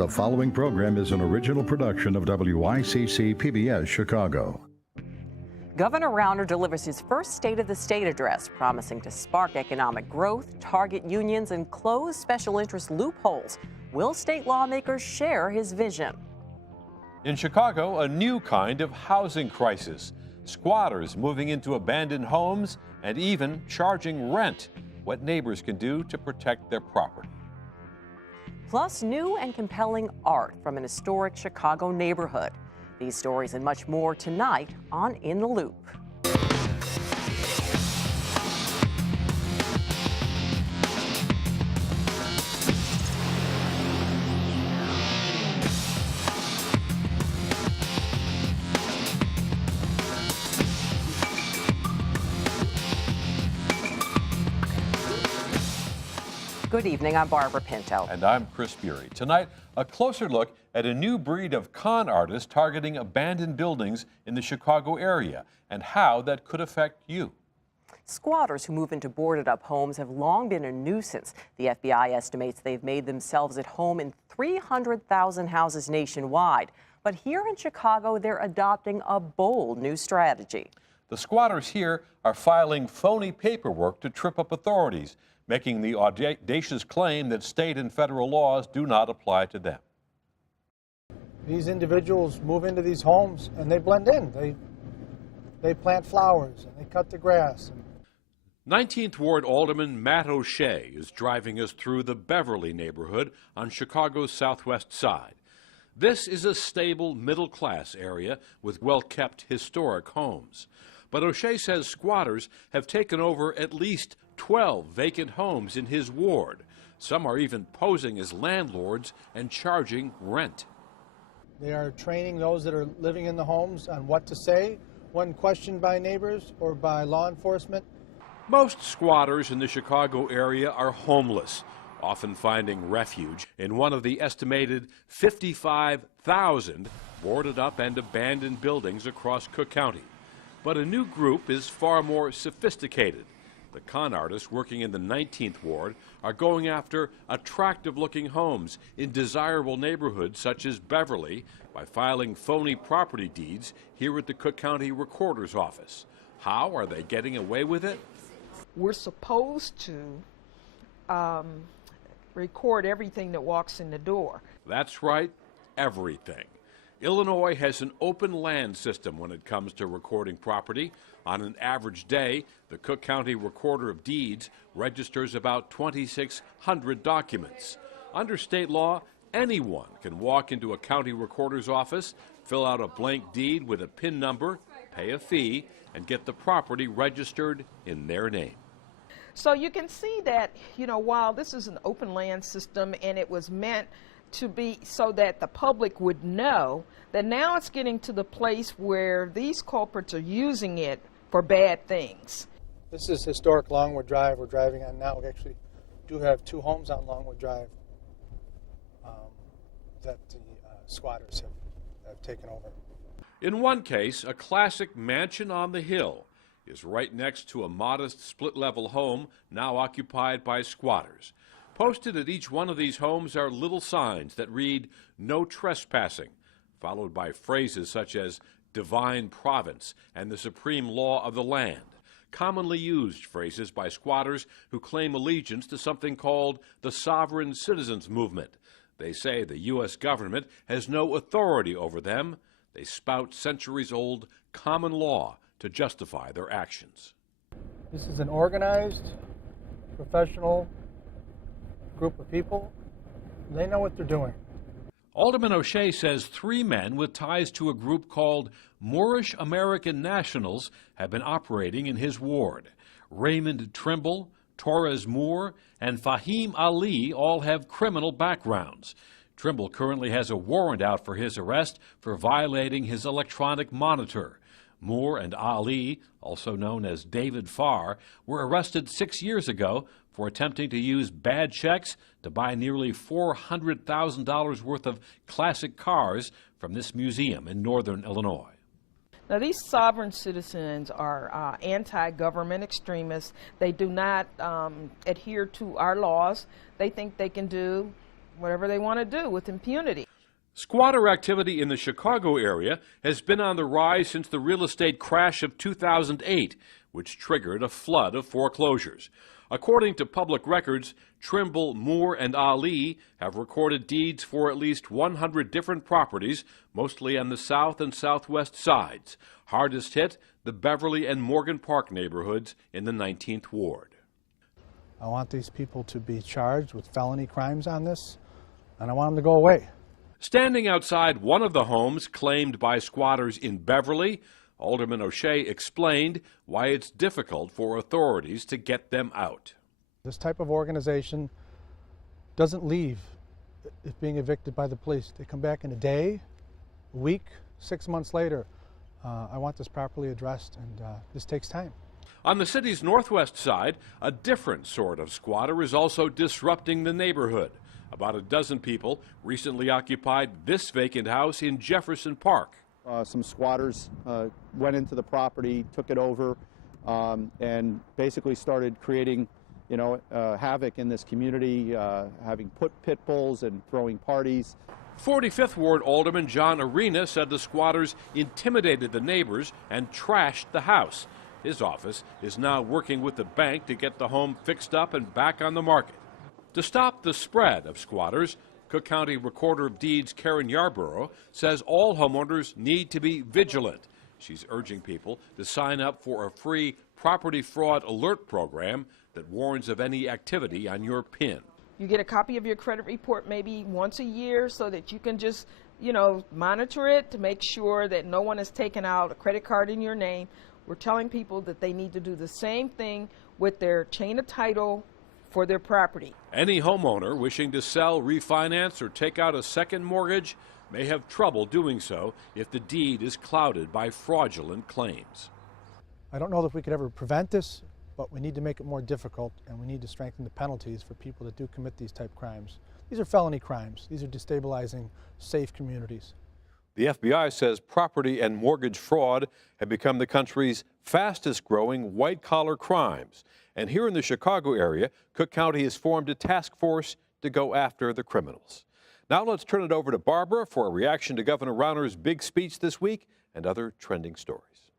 The following program is an original production of WICC PBS Chicago. Governor Rauner delivers his first State of the State address, promising to spark economic growth, target unions, and close special interest loopholes. Will state lawmakers share his vision? In Chicago, a new kind of housing crisis. Squatters moving into abandoned homes and even charging rent. What neighbors can do to protect their property. Plus, new and compelling art from an historic Chicago neighborhood. These stories and much more tonight on In the Loop. Good evening, I'm Barbara Pinto. And I'm Chris Bury. Tonight, a closer look at a new breed of con artists targeting abandoned buildings in the Chicago area and how that could affect you. Squatters who move into boarded-up homes have long been a nuisance. The FBI estimates they've made themselves at home in 300,000 houses nationwide. But here in Chicago, they're adopting a bold new strategy. The squatters here are filing phony paperwork to trip up authorities, making the audacious claim that state and federal laws do not apply to them. These individuals move into these homes and they blend in. They plant flowers and they cut the grass. 19th Ward Alderman Matt O'Shea is driving us through the Beverly neighborhood on Chicago's southwest side. This is a stable middle-class area with well-kept historic homes. But O'Shea says squatters have taken over at least 12 vacant homes in his ward. Some are even posing as landlords and charging rent. They are training those that are living in the homes on what to say when questioned by neighbors or by law enforcement. Most squatters in the Chicago area are homeless, often finding refuge in one of the estimated 55,000 boarded up and abandoned buildings across Cook County. But a new group is far more sophisticated. The con artists working in the 19th Ward are going after attractive-looking homes in desirable neighborhoods such as Beverly by filing phony property deeds here at the Cook County Recorder's Office. How are they getting away with it? We're supposed to record everything that walks in the door. That's right, everything. Illinois has an open land system when it comes to recording property. On an average day, the Cook County Recorder of Deeds registers about 2,600 documents. Under state law, anyone can walk into a county recorder's office, fill out a blank deed with a PIN number, pay a fee, and get the property registered in their name. So you can see that, while this is an open land system and it was meant to be so that the public would know, that now it's getting to the place where these culprits are using it for bad things. This is historic Longwood Drive we're driving on now. We actually do have two homes on Longwood Drive that the squatters have taken over. In one case, a classic mansion on the hill is right next to a modest split-level home now occupied by squatters. Posted at each one of these homes are little signs that read, "No trespassing," followed by phrases such as divine province and the supreme law of the land, commonly used phrases by squatters who claim allegiance to something called the sovereign citizens movement. They say the U.S. government has no authority over them. They spout centuries-old common law to justify their actions. This is an organized, professional group of people. They know what they're doing. Alderman O'Shea says 3 men with ties to a group called Moorish American Nationals have been operating in his ward. Raymond Trimble, Torres Moore, and Fahim Ali all have criminal backgrounds. Trimble currently has a warrant out for his arrest for violating his electronic monitor. Moore and Ali, also known as David Farr, were arrested 6 years ago for attempting to use bad checks to buy nearly $400,000 worth of classic cars from this museum in northern Illinois. Now, these sovereign citizens are anti-government extremists. They do not adhere to our laws. They think they can do whatever they want to do with impunity. Squatter activity in the Chicago area has been on the rise since the real estate crash of 2008, which triggered a flood of foreclosures. According to public records, Trimble, Moore, and Ali have recorded deeds for at least 100 different properties, mostly on the south and southwest sides. Hardest hit, the Beverly and Morgan Park neighborhoods in the 19th Ward. I want these people to be charged with felony crimes on this, and I want them to go away. Standing outside one of the homes claimed by squatters in Beverly, Alderman O'Shea explained why it's difficult for authorities to get them out. This type of organization doesn't leave if being evicted by the police. They come back in a day, a week, 6 months later. I want this properly addressed, and this takes time. On the city's northwest side, a different sort of squatter is also disrupting the neighborhood. About a dozen people recently occupied this vacant house in Jefferson Park. Some squatters went into the property, took it over, and basically started creating, havoc in this community, having put pit bulls and throwing parties. 45th Ward Alderman John Arena said the squatters intimidated the neighbors and trashed the house. His office is now working with the bank to get the home fixed up and back on the market. To stop the spread of squatters, Cook County Recorder of Deeds Karen Yarborough says all homeowners need to be vigilant. She's urging people to sign up for a free property fraud alert program that warns of any activity on your PIN. You get a copy of your credit report maybe once a year so that you can just, monitor it to make sure that no one has taken out a credit card in your name. We're telling people that they need to do the same thing with their chain of title for their property. Any homeowner wishing to sell, refinance, or take out a second mortgage may have trouble doing so if the deed is clouded by fraudulent claims. I don't know if we could ever prevent this, but we need to make it more difficult, and we need to strengthen the penalties for people that do commit these type crimes. These are felony crimes. These are destabilizing safe communities. The FBI says property and mortgage fraud have become the country's fastest growing white-collar crimes. And here in the Chicago area, Cook County has formed a task force to go after the criminals. Now let's turn it over to Barbara for a reaction to Governor Rauner's big speech this week and other trending stories.